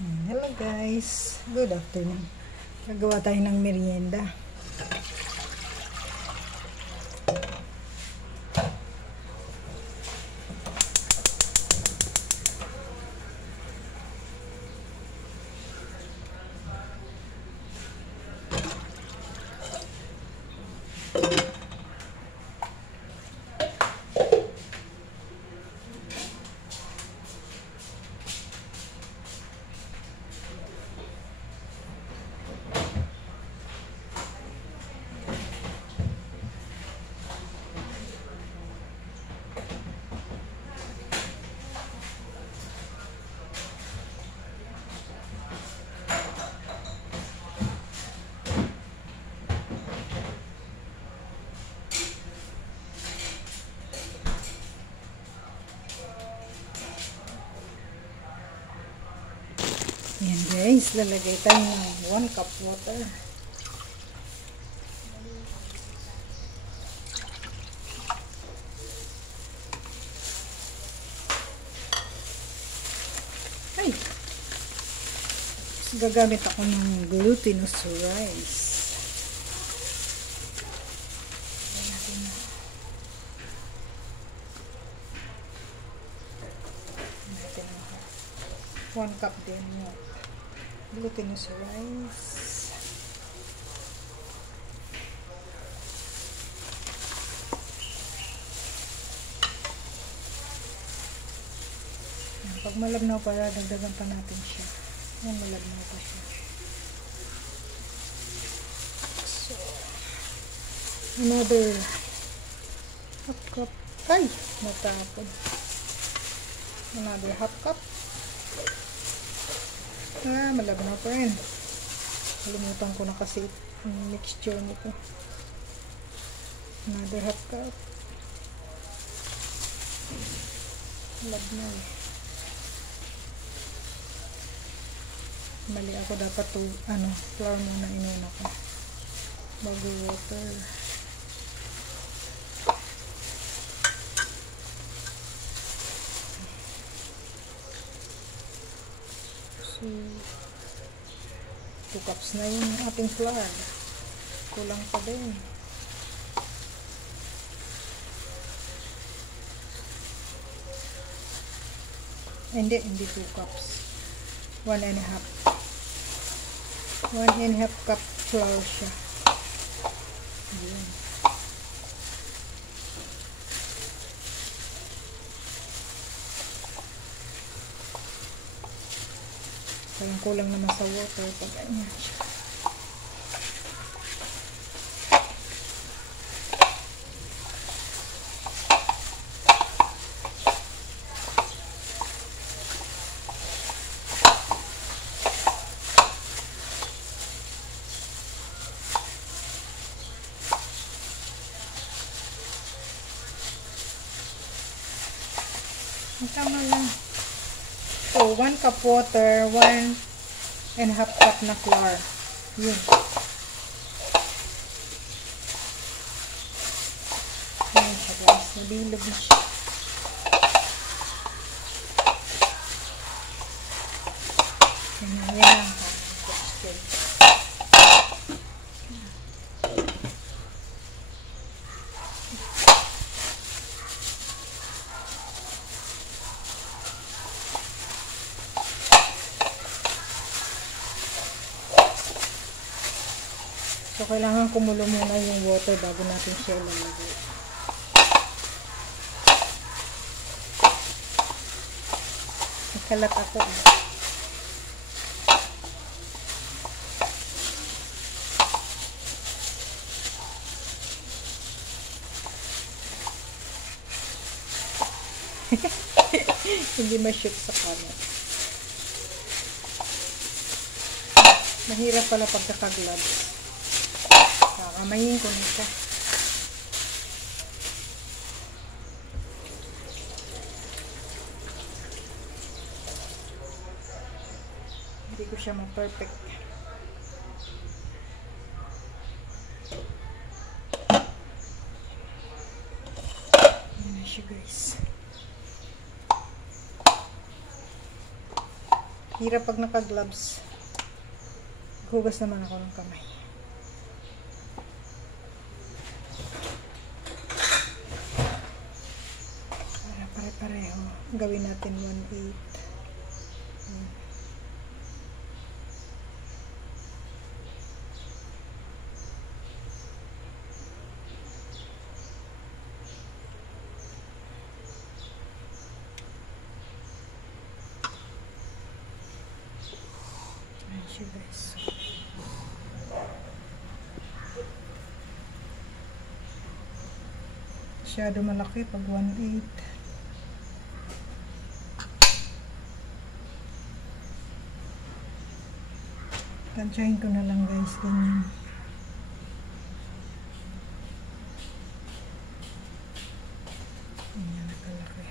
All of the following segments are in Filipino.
Hello guys, good afternoon. Gagawa tayo ng merienda. Yan guys, lalagay tayo ng 1 cup water. Ay! Gagamit ako ng glutinous rice. Natin 1 cup din mo. Glutinous rice. Pag malabnaw pa, dagdagan pa natin siya. Yan, malabnaw pa siya. So, another half cup. Ay! Natapon. Another half cup. Malabnaw pa rin. Kalimutan ko na kasi ang mixture nito. Another half cup. Malabnaw. Mali ako, dapat to, flour muna inuna ko bago water. So 2 cups na yung ating flour. Kulang pa din. Hindi 2 cups. 1 and a half cup flour siya. Ayan. Kulang naman sa water pag ganyan siya. Tama lang. So, 1 cup water, 1 and a half cup na flour. Yun. Ayan siya guys. Nabilog na siya. Yan lang. So, kailangan kumulo muna yung water bago natin siya ilalagay. Nagkalat ako. Hindi ma-shoot sa camera. Mahirap pala pagkaka-gloves. Kakamayin ko nito. Hindi ko siya ma-perfect. Ayan na siya guys. Hirap pag naka-gloves. Hugas naman ako ng kamay. Para pare-pareho. Gawin natin 1/8. Guys. Masyado malaki pag 1/8. Tansyahin ko na lang guys, ganyan. Ganyan nakalaki.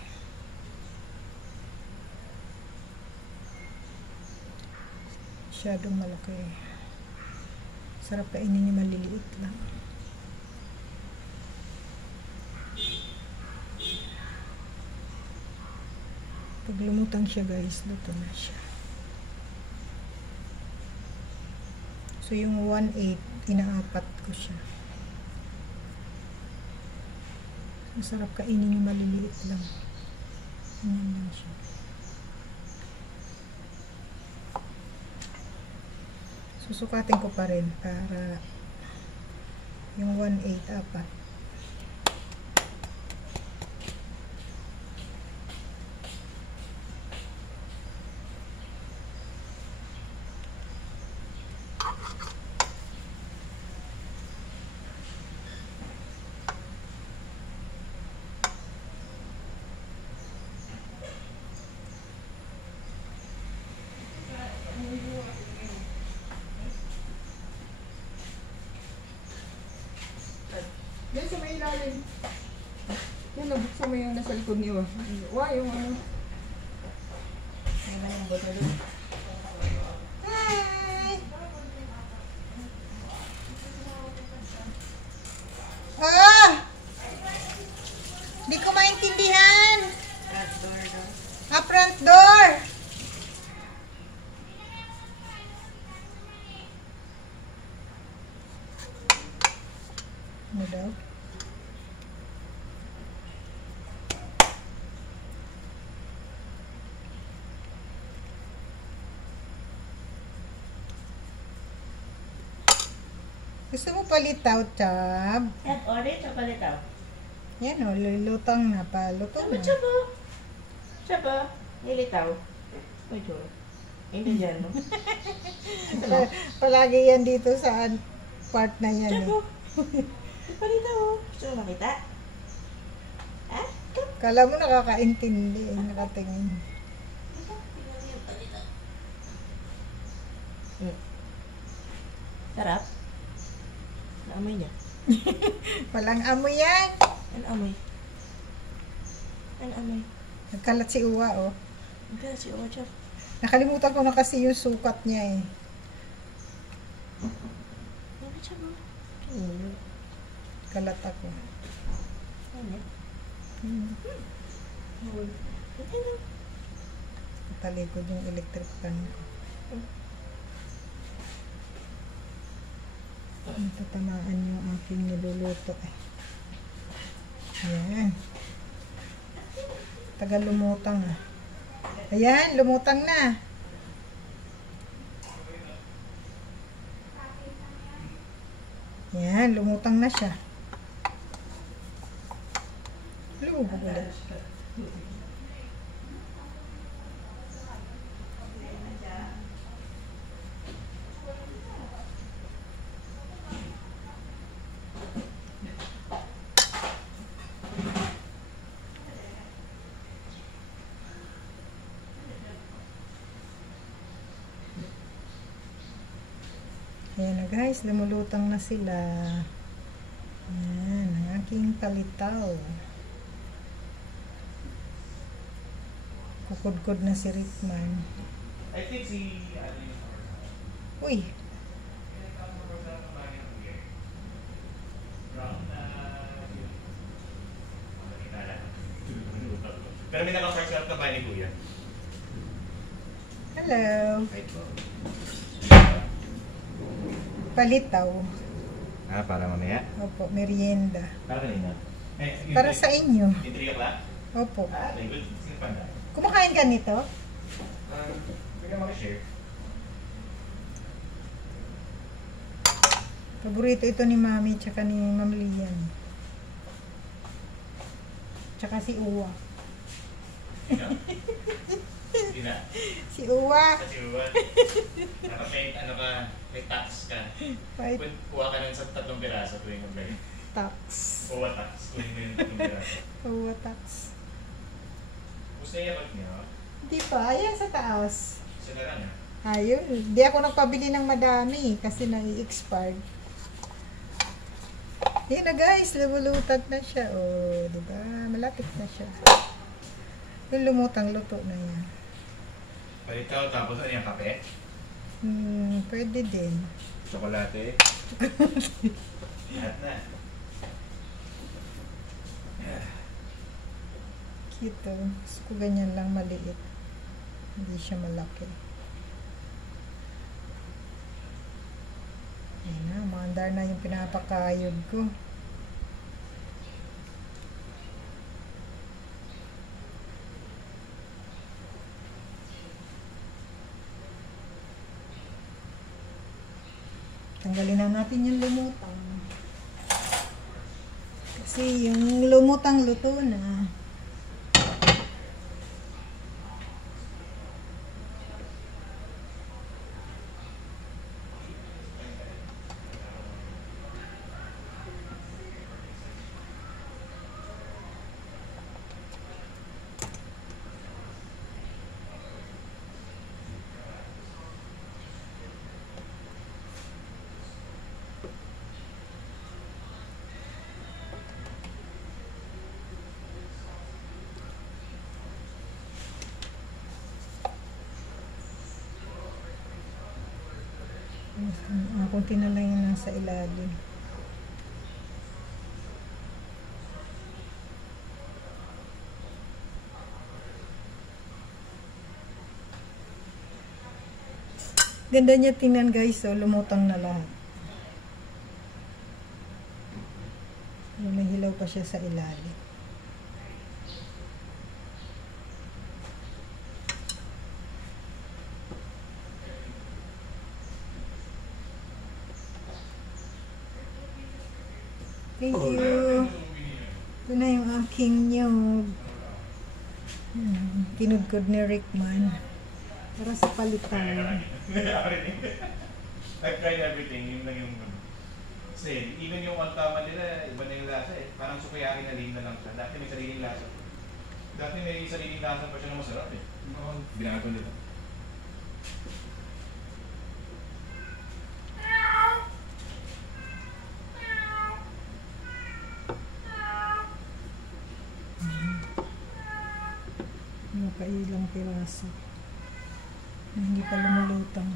Masyadong malaki. Sarap kainin yung maliliit lang. Pag lumutang siya guys, luto na siya. So yung 1/8, inaapat ko siya. Masarap kainin yung maliliit lang. Ganyan lang siya. Susukatin ko pa rin para yung 1/8 apat. Yan sa may ilalim. Yan, nabuksan mo yung nasa likod niyo. Wah, yung ano. Ayan yung bata doon. Hi! Ah! Hindi ko maintindihan. Front door daw. Ah, front door. Ano daw? Gusto mo palitaw, Chab? At orange o palitaw? Yan o, lulutang na pa. Luto na. Chaba. Chaba. Nilitaw. Uy, Jor. Hindi dyan, no? Palagi yan dito sa part na yan. Chaba. Palitaw. Gusto mo makita? Ha? Kala mo nakakaintindi, nakatingin. Sarap. Naamoy niya. Walang amoy yan. Ano amoy? Ano amoy? Nagkalat si Uwa, oh. Hindi, si Owa Chab. Nakalimutan ko na kasi yung sukat niya, eh. Ano Chab? Kalat ako. Ano? Ano? Talikod yung electric fan ko. Natatamaan yung aking niluluto, eh. Ayan. Tagal lumutang, ah. Ayan, lumutang na. Ayan, lumutang na siya. Lumubog ulit. Ayan na guys, lumulutang na sila. Ayan, ang aking palitaw. Kukudkod na si Rickman. I think si Uy, pero may naka-first up na ba ni Kuya? Hello. Wait po. Palitaw. Para mamaya? Opo, merienda. Para kanina? Para sa inyo. Yung 3 o'clock? Opo. Very good. Sige pa na. Kumakain ka nito? Pwede mo share. Paborito ito ni Mami tsaka ni Ma'am Lian. Tsaka si Uwa. Hindi na. Si Uwa. Kasi ba? Dapat may tax ka. Right. Kuha ka ng 3 piraso tuwing mag-balik. Tax. Kuha tax. Kunin mo yung 3 piraso. Uwa tax. Gusto niya pag niya? Hindi pa. Ayan sa taas. Isa na lang Ayun. Hindi ako nagpabili ng madami kasi na-expired. Yan na guys. Lumulutad na siya. Oh, diba? Malapit na siya. Yung lumutang luto na yan. Palitaw tapos ano yung kape? Pwede din. Tsokolate. Lahat na. Cute. Gusto ko ganyan lang maliit. Hindi siya malaki. Ayan na, maandar na yung pinapakayod ko. Tanggalin na natin yung lumutang. Kasi yung lumutang luto na. Kunti na lang yung nasa ilalim. Ganda niya tingnan guys, so lumutang na lahat. Nahilaw pa siya sa ilalim. Thank you. Ito na yung aking nyog. Kinudkod ni Rickman. Para sa palitan. I've tried everything. Yung lang yung... Kasi even yung one tama nila, iba na yung lasa eh. Parang sukiyaki na rin na lang siya. Dati may sariling lasa. Dati may sariling lasa pa siya na masarap eh. Binangat ko nila. Nakailang piraso. Hindi pa lumulutang.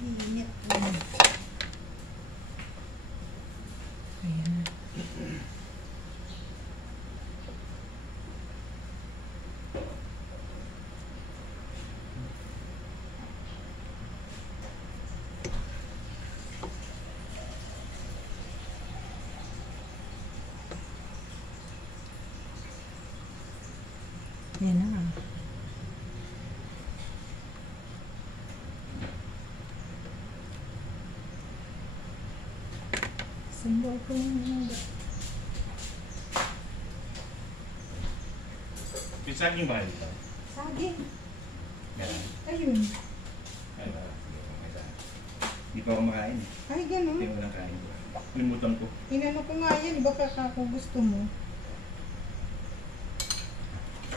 Init lang. Ayan na. Yan na. Saan ba ako yung... Yung saging ba dito? Saging. Meron. Ayun. Ay, wala. Hindi pa ako makain. Ay, gano'n. Hindi mo lang kain. Limutan ko. Inano ko nga yan. Baka kung gusto mo.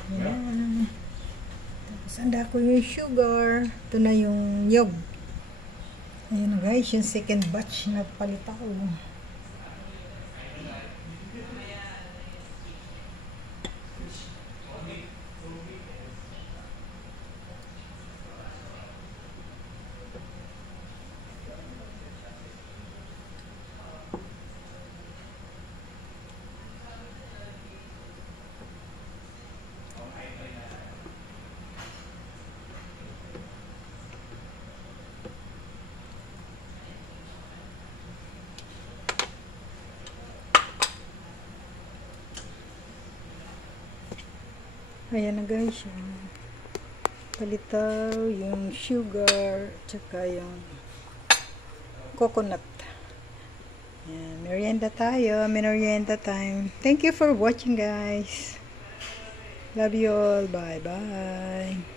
Ayan. Tapos anda ko yung sugar. Ito na yung nyog. Ayan na guys, yung second batch na palita ko. Ayan na guys, yung palitaw, yung sugar, tsaka yung coconut. Ayan, merienda tayo, merienda time. Thank you for watching guys. Love you all. Bye bye.